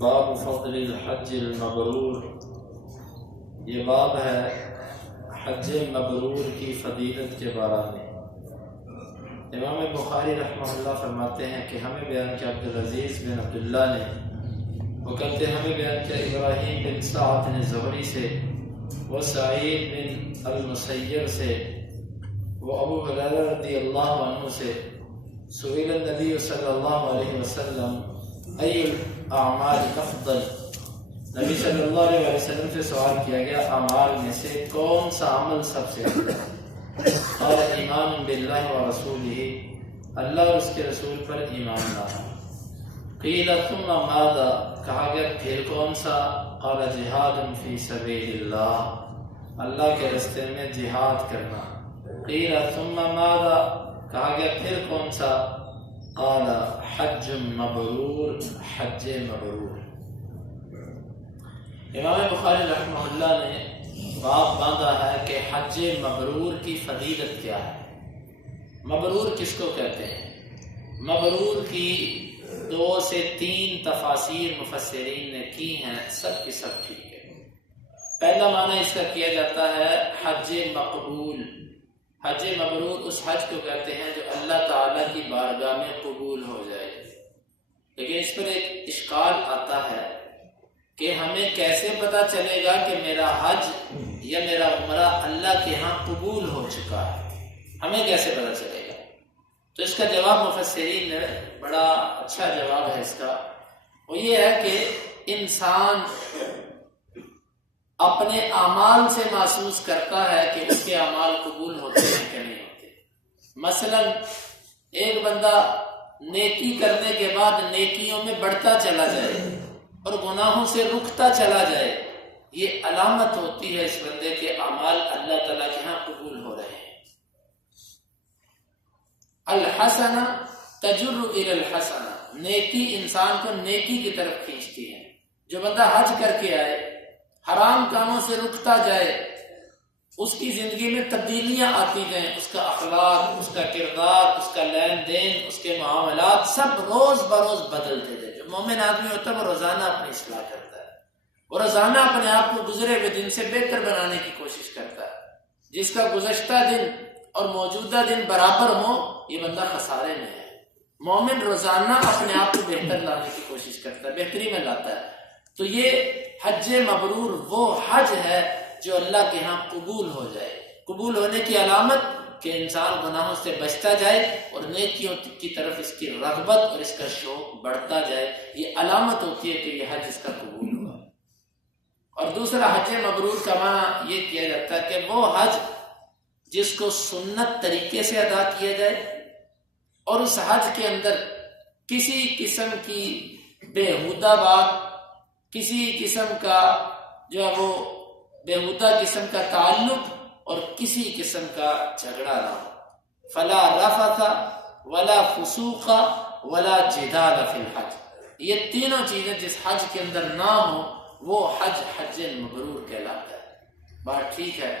باب فضل الحج المبرور، یہ باب ہے حج مبرور کی فضیلت کے بارے میں۔ امام بخاری رحمہ اللہ فرماتے ہیں کہ ہمیں بیان کیا عبدالعزیز بن عبداللہ نے، وہ کہتے ہیں ہمیں بیان کیا ابراہیم بن سعد نے زہری سے، وہ سعید بن المسیب سے، وہ ابو ہریرہ رضی اللہ عنہ سے، سئل النبی صلی اللہ علیہ وسلم ای الاعمال افضل، نبی صلی اللہ علیہ وسلم سے سوال کیا گیا اعمال میں سے کون سا عمل سب سے افضل ہے؟ قال ایمان باللہ و رسولہ، اللہ اور اس کے رسول پر ایمان لانا۔ قیل ثم ماذا، کہا گیا پھر کون سا؟ قال جہاد فی سبیل اللہ، اللہ کے راستے میں جہاد کرنا۔ قیل ثم ماذا، کہا گیا پھر کون سا؟ قال حج مبرور، حج مبرور۔ امام بخاری رحمہ اللہ نے باب باندھا ہے کہ حج مبرور کی فضیلت کیا ہے۔ مبرور کس کو کہتے ہیں؟ مبرور کی 2 سے 3 تفاسیر مفسرین نے کی ہیں، سب کی سب ٹھیک ہے۔ پہلا معنی اس کا کیا جاتا ہے حج مقبول۔ حج مبرور اس حج کو کہتے ہیں جو اللہ تعالیٰ کی بارگاہ میں قبول ہو جائے۔ لیکن اس پر ایک اشکال آتا ہے کہ ہمیں کیسے پتہ چلے گا کہ میرا حج یا میرا عمرہ اللہ کے ہاں قبول ہو چکا ہے؟ ہمیں کیسے پتہ چلے گا؟ تو اس کا جواب مفسرین نے بڑا اچھا جواب ہے اس کا، وہ یہ ہے کہ انسان اپنے اعمال سے محسوس کرتا ہے کہ اس کے اعمال قبول ہوتے ہیں کہ نہیں ہوتے۔ مثلا ایک بندہ نیکی کرنے کے بعد نیکیوں میں بڑھتا چلا جائے اور گناہوں سے رکتا چلا جائے، یہ علامت ہوتی ہے اس بندے کے اعمال اللہ تعالیٰ کے ہاں قبول ہو رہے ہیں۔ الحسنہ تجر الی الحسنہ، نیکی انسان کو نیکی کی طرف کھینچتی ہے۔ جو بندہ حج کر کے آئے، حرام کاموں سے رکتا جائے، اس کی زندگی میں تبدیلیاں آتی جائیں، اس کا اخلاق، اس کا کردار، اس کا لین دین، اس کے معاملات سب روز بروز بدلتے جائیں۔ جو مومن آدمی ہوتا ہے وہ روزانہ اپنی اصلاح کرتا ہے، وہ روزانہ اپنے آپ کو گزرے ہوئے دن سے بہتر بنانے کی کوشش کرتا ہے۔ جس کا گزشتہ دن اور موجودہ دن برابر ہو، یہ بندہ خسارے میں ہے۔ مومن روزانہ اپنے آپ کو بہتر لانے کی کوشش کرتا ہے، بہتری میں لاتا ہے۔ تو یہ حج مبرور وہ حج ہے جو اللہ کے ہاں قبول ہو جائے۔ قبول ہونے کی علامت کہ انسان گناہوں سے بچتا جائے اور نیکیوں کی طرف اس کی رغبت اور اس کا شوق بڑھتا جائے، یہ علامت ہوتی ہے کہ یہ حج اس کا قبول ہوا۔ اور دوسرا حج مبرور کا معنی یہ کیا جاتا ہے کہ وہ حج جس کو سنت طریقے سے ادا کیا جائے اور اس حج کے اندر کسی قسم کی بےہودہ بات، کسی قسم کا جو ہے وہ بےہودہ قسم کا تعلق اور کسی قسم کا جھگڑا نہ ہو۔ فلا رفث ولا فسوق ولا جدال فی الحج، یہ تینوں چیزیں جس حج کے اندر نہ ہو وہ حج حج مبرور کہلاتا ہے۔ بات ٹھیک ہے؟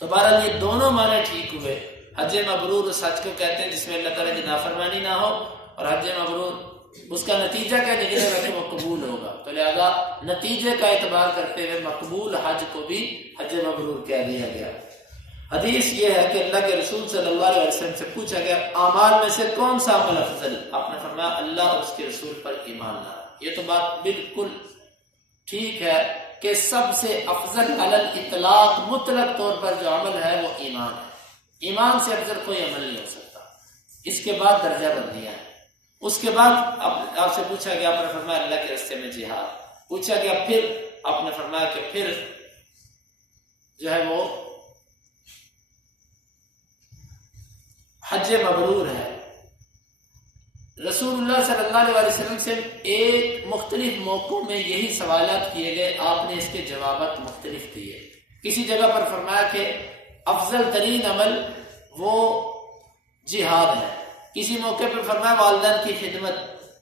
تو بہرحال یہ دونوں معنی ٹھیک ہوئے۔ حج مبرور اس حج کو کہتے ہیں جس میں اللہ تعالیٰ کی نافرمانی نہ ہو، اور حج مبرور اس کا نتیجہ کیا نکلے گا کہ وہ قبول ہوگا۔ تو لہذا نتیجے کا اعتبار کرتے ہوئے مقبول حج کو بھی حج مبرور کہہ دیا گیا۔ حدیث یہ ہے کہ اللہ کے رسول صلی اللہ علیہ وسلم سے پوچھا گیا اعمال میں سے کون سا عمل افضل؟ آپ نے فرمایا اللہ اور اس کے رسول پر ایمان لانا۔ یہ تو بات بالکل ٹھیک ہے کہ سب سے افضل علی الاطلاق مطلق طور پر جو عمل ہے وہ ایمان ہے۔ ایمان سے افضل کوئی عمل نہیں ہو سکتا۔ اس کے بعد درجہ بندیاں ہیں۔ اس کے بعد آپ سے پوچھا گیا، آپ نے فرمایا اللہ کے راستے میں جہاد۔ پوچھا گیا پھر، آپ نے فرمایا کہ پھر جو ہے وہ حج مبرور ہے۔ رسول اللہ صلی اللہ علیہ وسلم سے ایک مختلف موقعوں میں یہی سوالات کیے گئے، آپ نے اس کے جوابات مختلف دیے۔ کسی جگہ پر فرمایا کہ افضل ترین عمل وہ جہاد ہے، کسی موقع پہ فرمایا والدین کی خدمت،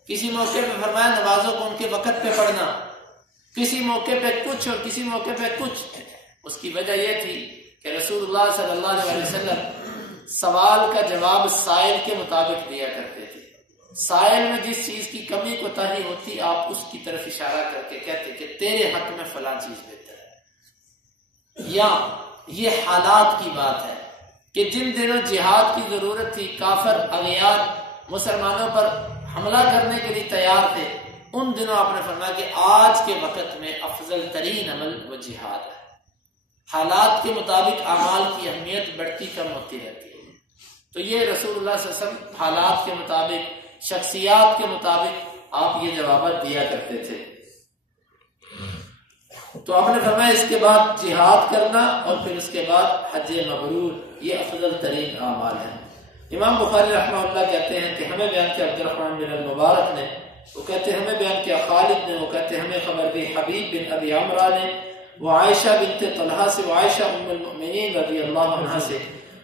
کسی موقع پہ فرمایا نمازوں کو ان کے وقت پہ پڑھنا، کسی موقع پہ کچھ اور کسی موقع پہ کچھ۔ اس کی وجہ یہ تھی کہ رسول اللہ صلی اللہ علیہ وسلم سوال کا جواب سائل کے مطابق دیا کرتے تھے۔ سائل میں جس چیز کی کمی کوتاہی ہوتی آپ اس کی طرف اشارہ کر کے کہتے کہ تیرے حق میں فلاں چیز بہتر ہے. یا یہ حالات کی بات ہے کہ جن دنوں جہاد کی ضرورت تھی، کافر اغیار مسلمانوں پر حملہ کرنے کے لیے تیار تھے، ان دنوں آپ نے فرمایا کہ آج کے وقت میں افضل ترین عمل وہ جہاد ہے. حالات کے مطابق اعمال کی اہمیت بڑھتی کم ہوتی رہتی ہے. تو یہ رسول اللہ صلی اللہ علیہ وسلم حالات کے مطابق، شخصیات کے مطابق آپ یہ جوابات دیا کرتے تھے. تو آپ نے فرمایا اس کے بعد جہاد کرنا اور پھر اس کے بعد حج مبرور، یہ افضل ترین اعمال ہیں. امام بخاری رحمہ اللہ کہتے ہیں کہ ہمیں بیان کیا عبد الرحمن بن المبارک نے، وہ کہتے ہیں ہمیں بیان کیا خالد نے، وہ کہتے ہیں ہمیں خبر دی حبیب بن ابی عمرہ نے، وہ عائشہ بنت طلحہ سے، وہ عائشہ ام المؤمنین رضی اللہ عنہا سے،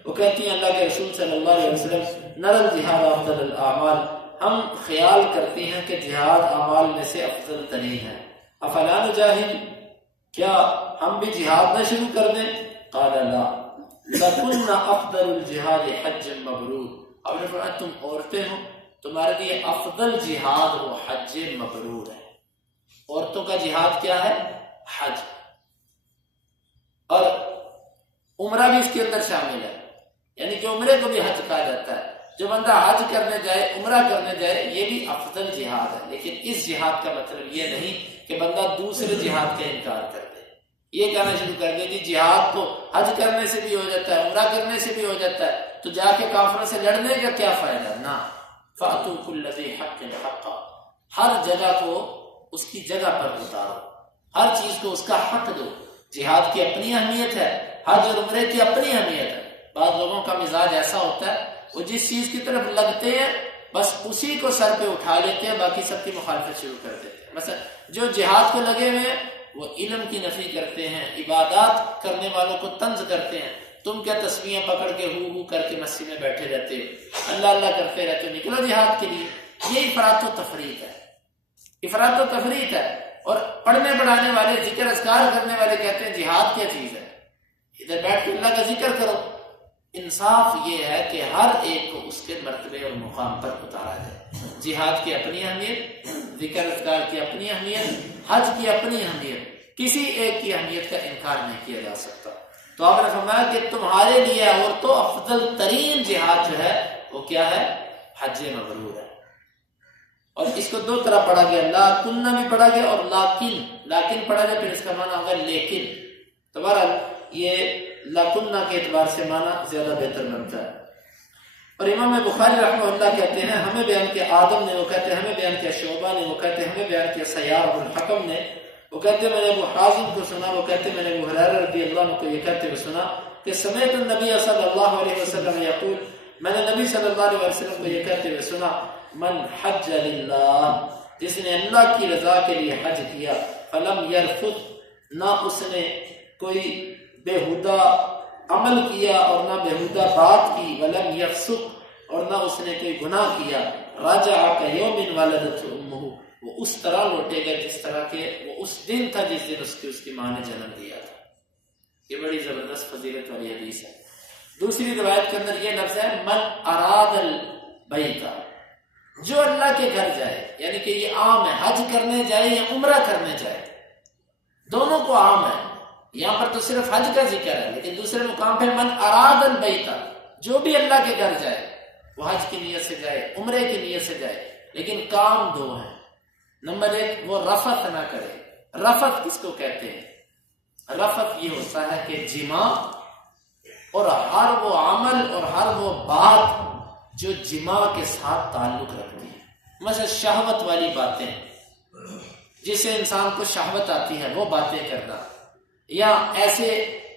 وہ کہتی ہیں اللہ کے رسول صلی اللہ علیہ وسلم نرى الجہاد افضل الاعمال، ہم خیال کرتے ہیں کہ جہاد اعمال میں سے افضل ترین ہے. افلا نجاہد، کیا ہم بھی جہاد نہ شروع کر دیں؟ قال لا لکن افضل الجہاد حج مبرور. اب نے فرمایا تم عورتیں ہو، تمہارے لیے افضل جہاد وہ حج مبرور ہے. عورتوں کا جہاد کیا ہے؟ حج. اور عمرہ بھی اس کے اندر شامل ہے، یعنی کہ عمرے کو بھی حج کہا جاتا ہے. جو بندہ حج کرنے جائے، عمرہ کرنے جائے، یہ بھی افضل جہاد ہے. لیکن اس جہاد کا مطلب یہ نہیں کہ بندہ دوسرے جہاد کا انکار کر دے، یہ کہنا شروع کر دے کہ جہاد تو حج کرنے سے بھی ہو جاتا ہے، عمرہ کرنے سے بھی ہو جاتا ہے، تو جا کے کافروں سے لڑنے کا کیا فائدہ؟ نہ. فَأْتُوا كُلَّ ذِي حَقٍّ حَقًّا، ہر جگہ کو اس کی جگہ پر اتارو، ہر چیز کو اس کا حق دو. جہاد کی اپنی اہمیت ہے، حج اور عمرے کی اپنی اہمیت ہے. بعض لوگوں کا مزاج ایسا ہوتا ہے وہ جس چیز کی طرف لگتے ہیں بس اسی کو سر پہ اٹھا لیتے ہیں، باقی سب کی مخالفت شروع کر دیتے ہیں. مثلا جو جہاد کو لگے ہوئے ہیں وہ علم کی نفی کرتے ہیں، عبادات کرنے والوں کو طنز کرتے ہیں. تم کیا تسبیحیں پکڑ کے ہو کر کے مسجد میں بیٹھے رہتے ہو، اللہ اللہ کرتے رہتے ہو، نکلو جہاد کے لیے. یہ افراط و تفریط ہے، افراط و تفریط ہے. اور پڑھنے پڑھانے والے، ذکر اذکار کرنے والے کہتے ہیں جہاد کیا چیز ہے، ادھر بیٹھ کے اللہ کا ذکر کرو. انصاف یہ ہے کہ ہر ایک کو اس کے مرتبے اور مقام پر اتارا جائے. جہاد کی اپنی اہمیت، ذکر اذکار کی اپنی اہمیت، حج کی اپنی اہمیت، کسی ایک کی اہمیت کا انکار نہیں کیا جا سکتا. تو آپ نے فرمایا کہ تمہارے لیے اور تو افضل ترین جہاد جو ہے وہ کیا ہے؟ حج مبرور ہے. اور اس کو دو طرح پڑھا گیا، لاکن بھی پڑھا گیا اور لاکن پڑھا گیا، پھر اس کا معنی ہوگا لیکن. تو بہرحال یہ لاکنہ کے اعتبار سے معنی زیادہ بہتر بنتا ہے. اور امام بخاری رحمہ اللہ کہتے ہیں ہمیں بیان کیا آدم نے، وہ کہتے ہیں ہمیں بیان کیا شعبہ نے، وہ کہتے ہیں ہمیں بیان کیا سیار بن الحکم نے، وہ کہتے ہیں میں نے ابو حازم کو سنا، وہ کہتے ہیں میں نے ابو ہریرہ رضی اللہ عنہ کو یہ کہتے ہوئے سنا کہ سمعت النبی صلی اللہ علیہ وسلم یقول، میں نے نبی صلی اللہ علیہ وسلم کو یہ کہتے ہوئے سنا، من حج للہ، جس نے اللہ کی رضا کے لیے حج کیا، فلم یرفث، نہ اس نے کوئی بےہودہ عمل کیا اور نہ بےہودہ بات کی، ولم یفسق، اور نہ اس نے کوئی گناہ کیا، رجع کیوم ولدتہ امہ، وہ اس طرح لوٹے گا جس طرح کہ وہ اس دن تھا جس دن اس کی ماں نے جنم دیا تھا. یہ بڑی زبردست فضیلت والی حدیث ہے. دوسری روایت کے اندر یہ لفظ ہے من اراد البیت، جو اللہ کے گھر جائے، یعنی کہ یہ عام ہے، حج کرنے جائے یا عمرہ کرنے جائے، دونوں کو عام ہے. یہاں پر تو صرف حج کا ذکر ہے، لیکن دوسرے مقام پہ من اراد البیت، جو بھی اللہ کے گھر جائے وہ حج کی نیت سے جائے، عمرے کی نیت سے جائے. لیکن کام دو ہیں. نمبر ایک، وہ رفث نہ کرے. رفث کس کو کہتے ہیں؟ رفث یہ ہوتا ہے کہ جماع اور ہر وہ عمل اور ہر وہ بات جو جماع کے ساتھ تعلق رکھتی ہے، مثلا شہوت والی باتیں، جس سے انسان کو شہوت آتی ہے وہ باتیں کرنا، یا ایسے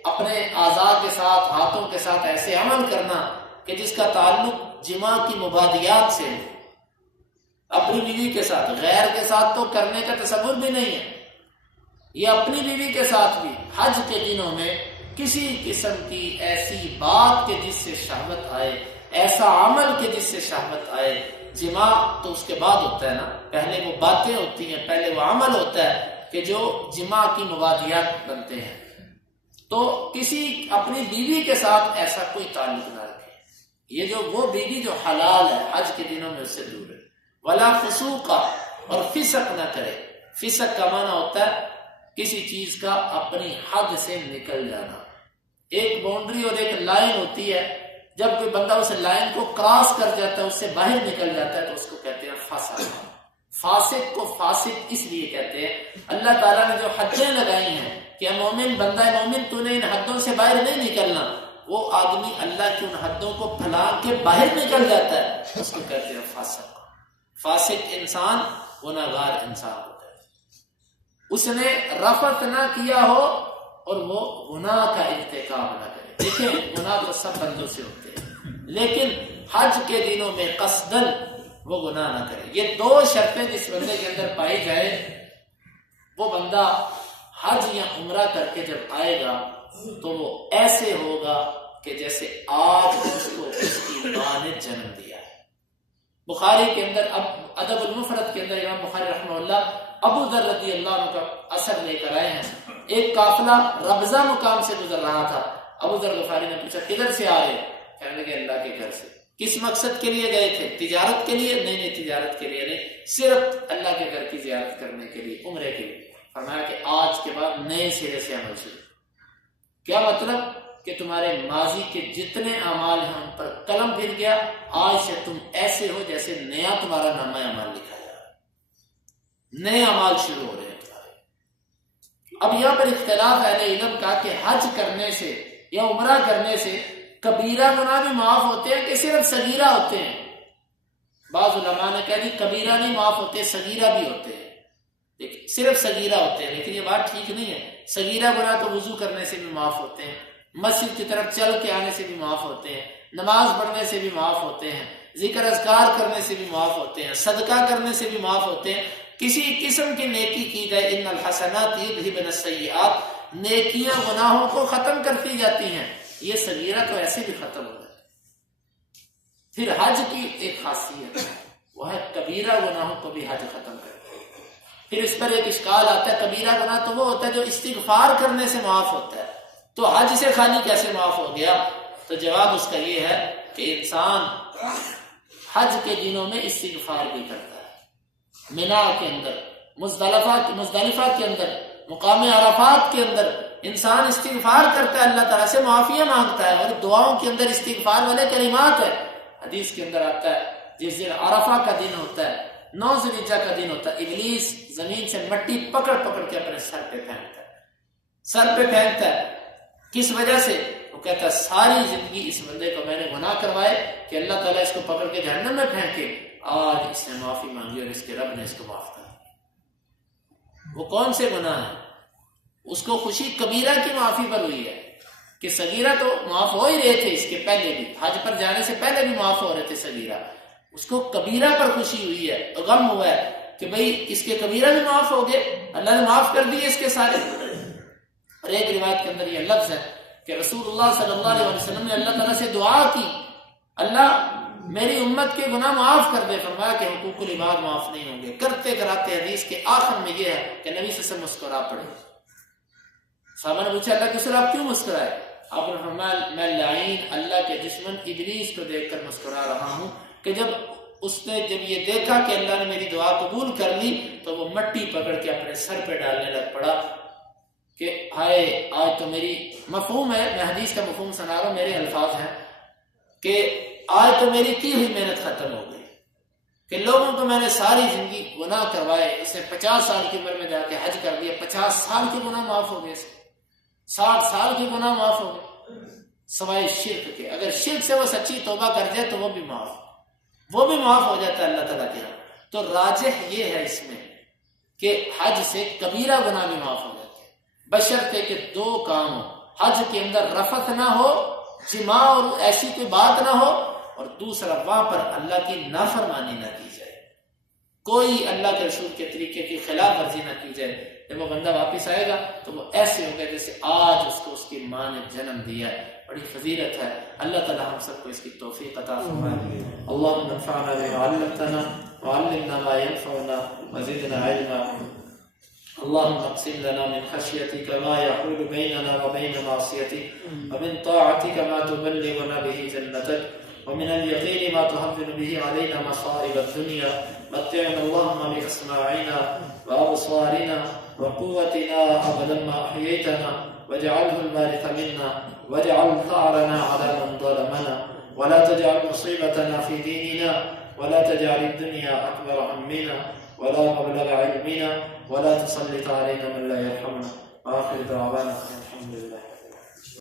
اپنے اعضاء کے ساتھ، ہاتھوں کے ساتھ ایسے عمل کرنا کہ جس کا تعلق جماع کی مبادیات سے ہو. اپنی بیوی کے ساتھ، غیر کے ساتھ تو کرنے کا تصور بھی نہیں ہے، یہ اپنی بیوی کے ساتھ بھی. حج کے دنوں میں کسی قسم کی ایسی بات کہ جس سے شہوت آئے، ایسا عمل کہ جس سے شہوت آئے. جماع تو اس کے بعد ہوتا ہے نا، پہلے وہ باتیں ہوتی ہیں، پہلے وہ عمل ہوتا ہے کہ جو جماع کی مبادیات بنتے ہیں. تو کسی اپنی بیوی کے ساتھ ایسا کوئی تعلق نہ رکھے. یہ جو وہ بیوی جو حلال ہے، حج کے دنوں میں اس سے دور ہے. ولا فسوق، اور فسق نہ کرے۔ فسق کا معنی ہوتا ہے کسی چیز کا اپنی حد سے نکل جانا۔ ایک باؤنڈری اور ایک لائن ہوتی ہے، جب کوئی بندہ اس لائن کو کراس کر جاتا ہے، اس سے باہر نکل جاتا ہے، تو اس کو کہتے ہیں فاسق۔ فاسق کو فاسق اس لیے کہتے ہیں، اللہ تعالیٰ نے جو حدیں لگائی ہیں کہ مومن، بندہ مومن تو نے ان حدوں سے باہر نہیں نکلنا، وہ آدمی اللہ کی ان حدوں کو پھیلا کے باہر نکل جاتا ہے، اس کو کہتے ہیں فاسق۔ فاسق انسان گناہگار انسان ہوتا ہے، اس نے رفت نہ کیا ہو اور وہ گناہ کا ارتکاب نہ کرے۔ دیکھیں گناہ تو سب بندوں سے ہوتے ہیں، لیکن حج کے دنوں میں قصدن وہ گناہ نہ کرے۔ یہ دو شرطیں جس بندے کے اندر پائی جائے، وہ بندہ حج یا عمرہ کر کے جب آئے گا تو وہ ایسے ہوگا کہ جیسے آج اس کو اس کی ماں نے جنم دیا ہے۔ بخاری کے اندر ادب المفرد کے اندر امام بخاری رحمہ اللہ ابو ذر رضی اللہ عنہ کا اثر لے کر آئے ہیں۔ ایک قافلہ ربضہ مقام سے گزر رہا تھا، ابو ذر غفاری نے پوچھا کدھر سے آ رہے؟ کہنے لگے اللہ کے گھر سے۔ کس مقصد کے لیے گئے تھے؟ تجارت کے لیے؟ نہیں، تجارت کے لیے نہیں، صرف اللہ کے گھر کی زیارت کرنے کے لیے، عمرے کے لیے۔ فرمایا کہ آج کے بعد نئے سرے سے عمل شروع۔ کیا مطلب؟ کہ تمہارے ماضی کے جتنے اعمال ہیں ان پر قلم پھر گیا، آج سے تم ایسے ہو جیسے نیا تمہارا نامہ اعمال لکھا جا رہا ہے، نئے اعمال شروع ہو رہے ہیں تمہارے۔ اب یہاں پر اختلاف اہل علم کا کہ حج کرنے سے یا عمرہ کرنے سے کبیرہ گناہ بھی معاف ہوتے ہیں کہ صرف صغیرہ ہوتے ہیں؟ بعض علماء نے کہا کہ کبیرہ نہیں معاف ہوتے، صغیرہ بھی ہوتے ہیں، صرف صغیرہ ہوتے ہیں۔ لیکن یہ بات ٹھیک نہیں ہے۔ صغیرہ گناہ تو وضو کرنے سے بھی معاف ہوتے ہیں، مسجد کی طرف چل کے آنے سے بھی معاف ہوتے ہیں، نماز پڑھنے سے بھی معاف ہوتے ہیں، ذکر اذکار کرنے سے بھی معاف ہوتے ہیں، صدقہ کرنے سے بھی معاف ہوتے ہیں۔ کسی قسم کی نیکی کی جائے، ان الحسنات یذھبن السیئات، نیکیاں گناہوں کو ختم کرتی جاتی ہیں، یہ صغیرہ تو ایسے بھی ختم ہو جاتا ہے۔ پھر حج کی ایک خاصیت ہے، وہ ہے کبیرہ گناہوں کو بھی حج ختم کرتا ہے۔ پھر اس پر ایک اشکال آتا ہے، کبیرہ گناہ تو وہ ہوتا ہے جو استغفار کرنے سے معاف ہوتا ہے، تو حج سے خالی کیسے معاف ہو گیا؟ تو جواب اس کا یہ ہے کہ انسان حج کے دنوں میں استغفار بھی کرتا ہے، مینا کے اندر، مزدلفہ کے اندر، مقام عرفات کے اندر انسان استغفار کرتا ہے، اللہ تعالیٰ سے معافیاں مانگتا ہے، اور دعاؤں کے اندر استغفار والے کلمات ہے۔ حدیث کے اندر آتا ہے جس دن عرفہ کا دن ہوتا ہے، 9 ذی الحجہ کا دن ہوتا ہے، ابلیس زمین سے مٹی پکڑ پکڑ کے اپنے سر پہ پھینکتا ہے۔ کس وجہ سے؟ وہ کہتا ہے ساری زندگی اس بندے کو میں نے گناہ کروائے کہ اللہ تعالیٰ اس کو پکڑ کے جہنم میں پھینکے، آج اس نے معافی مانگی اور اس کے رب نے اس کو معاف کر دیا۔ وہ کون سے گناہ ہیں؟ اس کو خوشی کبیرہ کی معافی پر ہوئی ہے، کہ صغیرہ تو معاف ہو ہی رہے تھے، اس کے پہلے بھی حج پر جانے سے پہلے بھی معاف ہو رہے تھے صغیرہ، اس کو کبیرہ پر خوشی ہوئی ہے، غم ہوا ہے کہ بھئی اس کے کبیرہ بھی معاف ہو گئے، اللہ نے معاف کر دیے اس کے سارے۔ اور ایک روایت کے اندر یہ لفظ ہے کہ رسول اللہ صلی اللہ علیہ وسلم نے اللہ تعالیٰ سے دعا کی، اللہ میری امت کے گناہ معاف کر دے۔ فرمایا کہ حقوق العباد معاف نہیں ہوں گے۔ کرتے کراتے حدیث کے آخر میں یہ ہے کہ نبی صلی اللہ علیہ وسلم مسکرا پڑے۔ صحابہ نے پوچھا اللہ کے رسول آپ کیوں مسکرائے؟ آپ نے فرمایا میں لعین اللہ کے دشمن ابلیس کو دیکھ کر مسکرا رہا ہوں کہ جب یہ دیکھا کہ اللہ نے میری دعا قبول کر لی تو وہ مٹی پکڑ کے اپنے سر پہ ڈالنے لگ پڑا کہ ہائے آج تو میری، مفہوم ہے، میں حدیث کا مفہوم سنا رہا ہوں، میرے الفاظ ہیں کہ آج تو میری کی ہوئی محنت ختم ہو گئی، کہ لوگوں کو میں نے ساری زندگی گناہ کروائے، اس نے 50 سال کی عمر میں جا کے حج کر دیا، 50 سال کے گناہ معاف ہو گئے، 60 سال کے گناہ معاف ہو گئے سوائے شرک کے۔ اگر شرک سے وہ سچی توبہ کر جائے تو وہ بھی معاف ہو جاتا ہے اللہ تعالیٰ کے ہاں۔ تو راجح یہ ہے اس میں کہ حج سے کبیرہ گناہ بھی معاف ہو جاتے ہیں، بشرطے کہ 2 کام ہو، حج کے اندر رفث نہ ہو، جماع اور ایسی کوئی بات نہ ہو، اور دوسرا وہاں پر اللہ کی نافرمانی نہ کی جائے، کوئی اللہ کے رسول کے طریقے کی خلاف ورزی نہ کی جائے۔ جب وہ بندہ واپس آئے گا تو وہ ایسے ہوگا جیسے آج اس کو اس کی ماں نے جنم دیا ہے۔ بڑی فضیلت ہے، اللہ تعالی ہم سب کو اس کی توفیق عطا فرمائے۔ اللهم انفعنا بما علمتنا وعلمنا ما ينفعنا وزدنا علما۔ اللهم اقسم لنا من خشيتك ما يحول بيننا وبين معصيتك، ومن طاعتك ما تبلغنا به جنتك، ومن اليقين ما تهون به علينا مصائب الدنيا، متعنا اللهم بأسماعنا وأبصارنا وقوتنا أبدا ما أحييتنا واجعله الوارث منا واجعل ثأرنا على من ظلمنا ولا تجعل مصيبتنا في ديننا ولا تجعل الدنيا أكبر همنا ولا مبلغ علمنا ولا تسلط علينا من لا يرحمنا. آخر دعوانا الحمد لله.